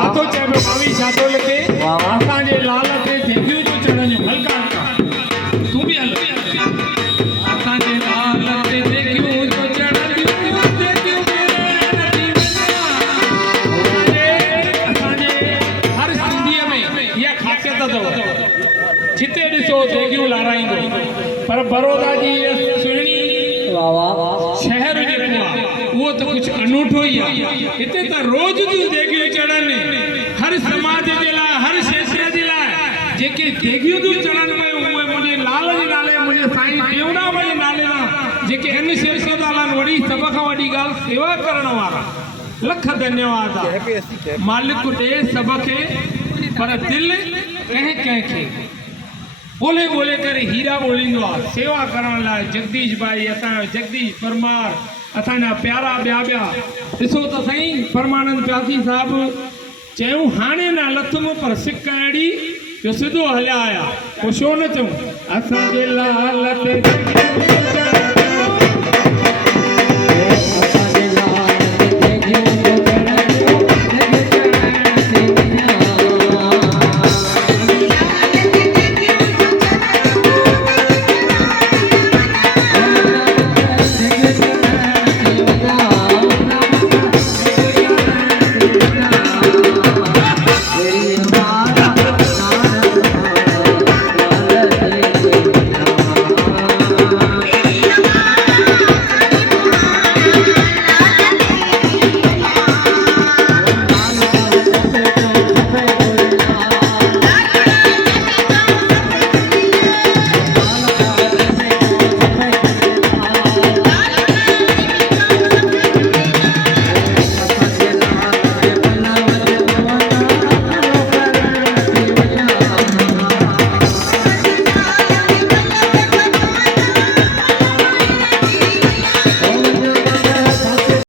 सातो चाहे मावी सातो लगे असां जे लाल ते देगियूं जो चढ़न हल्का हल्का तू भी हल असां जे लाल ते देगियूं जो चढ़न देगियूं असां जे हर सिंधीअ में इहा ख़ासियत अथव जिते ॾिसो देगियूं लाराईंदो पर बड़ौदा जी सुहिणी शहर जेको आहे वो तो कुछ अनूठो ही है इतने तो रोज तू देगियो चढ़न हर समाज जे ला हर क्षेत्र जे ला जेके देगियो तू चढ़न में उहे मुझे लाल जे नाले मुझे साईं देवड़ा जे नाले ना जेके इन क्षेत्र वालन वड़ी सब का वडी गाल सेवा करण वाला लख धन्यवाद मालिक दे सब के पर दिल कह कह के बोले बोले करे हीरा बोलिंदो आ सेवा करण ला जगदीश भाई असा जगदीश परमार असांजा प्यारा ॿिया ॾिसो त साईं परमानंद प्यासी साहिबु चयूं हाणे न लथमि पर सिक अहिड़ी जो सिधो हलिया आया पोइ छो न चऊं असांजे लाल ते